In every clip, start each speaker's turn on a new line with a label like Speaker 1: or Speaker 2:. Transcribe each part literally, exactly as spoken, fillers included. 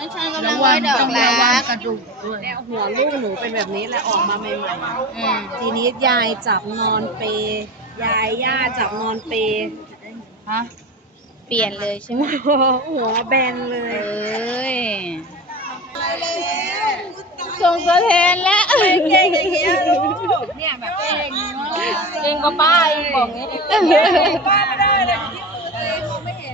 Speaker 1: ฉันกำลังไว้ดอกรัก
Speaker 2: กระดูกด้วย
Speaker 3: เนี่ยหัวลูกหนูเป็นแบบนี้แหละออกมาใหม่
Speaker 1: อืม
Speaker 3: ๆทีนี้ยายจับนอนเปย์ยายย่าจับนอนเปย์
Speaker 2: ฮะ
Speaker 1: เปลี่ยนเลยใช่ไหม
Speaker 3: หัวแบนเล
Speaker 1: เอย ้ยส่งตัวแทนแล้ว
Speaker 3: เก่งอย่างเงี้ยลูก
Speaker 2: เนี่ยแบบเอง
Speaker 3: เก่งกว่าป้าอีกบอกงี้ป้าไม่ได้เลยที่มือตัวเองมองไม่เห็น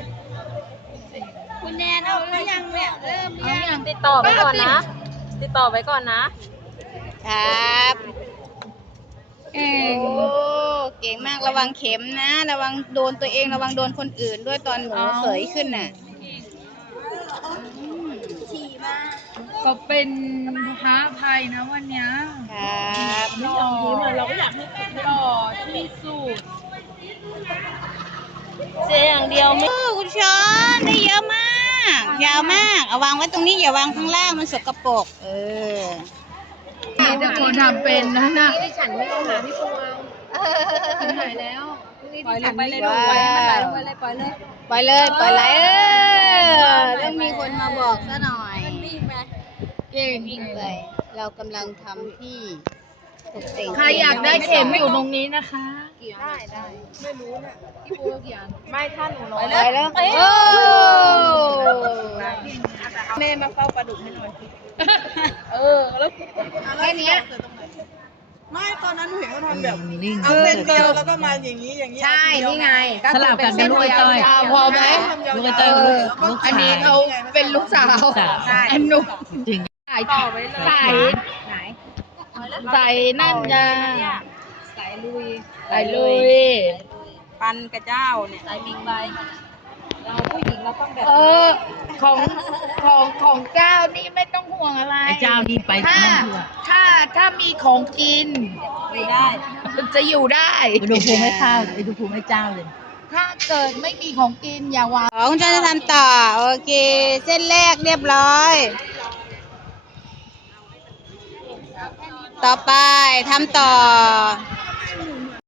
Speaker 1: คุณแนนเอาหรือยังเนี่ยเริ่มหรือยัง
Speaker 3: ติดต่อไว้ก่อนนะ ติดต่อไว้ก่อนนะครับ
Speaker 1: โอ้เก่งมากระวังเข็มนะ ระวังโดนตัวเองระวังโดนคนอื่นด้วยตอนหนูเสยขึ้นน่ะ
Speaker 2: ก็เป็นพระภัยนะวันเนี้ย
Speaker 1: ครับ
Speaker 3: ไม่ยอมยิ้มอะเราก็อยากให้
Speaker 2: หล่อที่สุด
Speaker 3: เสียอย่างเดียวไม่
Speaker 1: โอ้คุณช้อนได้เยอะมาก ยาวมากเอาวางไว้ตรงนี้อย่าวางข้างล่างมันสกปรกเออ
Speaker 2: นี่แต่คนทำเป็นนะน่ะ
Speaker 3: ที่ฉันไม่ต้องหาพี่ปูเอา
Speaker 2: ถึงไหนแล้ว
Speaker 3: ปล่อยลงไปเลยลูกปล่อยให้มันไหลลงไปเลยปล่อยเลย
Speaker 1: ปล่อยเลยปล่อยไหลเออต้องมีคนมาบอกซะหน่อย
Speaker 3: วิ่งไป
Speaker 2: เก่ง
Speaker 1: วิ่งไปเรากำลังทำที่ตกแต่ง
Speaker 2: ใครอยากได้เข็มอยู่ตรงนี้นะคะ
Speaker 3: ได้ได้
Speaker 2: พี่ปูเขียน
Speaker 3: ไม่ถ้าหนูน้อ
Speaker 1: ไป
Speaker 3: ย
Speaker 1: เลยแล้วโอ้
Speaker 3: แม่มาเฝ้าปลาดุกให้หน่อยเออแล้ว
Speaker 1: แค่เนี้ย
Speaker 4: ไม่ตอนนั้นหนูเห็นเขาทำแบบ
Speaker 2: นิ่ง
Speaker 4: เอาเส้นเดียวแล้วก็มาอย่างนี้อย่างนี้
Speaker 3: ใช่นี่ไง
Speaker 2: สลับกันกับลูกไอ้ต้อยพอไหม
Speaker 4: ลูกไอ้เต้ยลูก
Speaker 2: อันนี้เขาเป็นลูกสาว
Speaker 3: ใช่
Speaker 2: อันหนุ่มจริงสาย
Speaker 3: ต่อไปเลย
Speaker 2: สาย
Speaker 3: ไหน
Speaker 2: สายนั่นจ้า
Speaker 3: สายลุย
Speaker 2: สายลุย
Speaker 3: ปันกระเจ้าเนี่ยสายบิ๊กไบค์เราผู้หญิงเราต้องแบบ
Speaker 2: เออของของของเจ้านี่ไม่ต้องห่วงอะไร
Speaker 5: ไอ้เจ้านี่ไป
Speaker 2: ถ้า
Speaker 5: นั่นทั่ว
Speaker 2: ถ้าถ้ามีของกิน
Speaker 3: ไม่ได้
Speaker 2: มันจะอยู่ได้
Speaker 5: ไปดูภูมิให้ข้าวไปดูภูมิให้เจ้าเลย
Speaker 2: ถ้าเกิดไม่มีของกินอย่าวาง
Speaker 1: อ๋อคุณจอนจะทำต่อโอเค เส้นแรกเรียบร้อย ต่อไปทำต่อ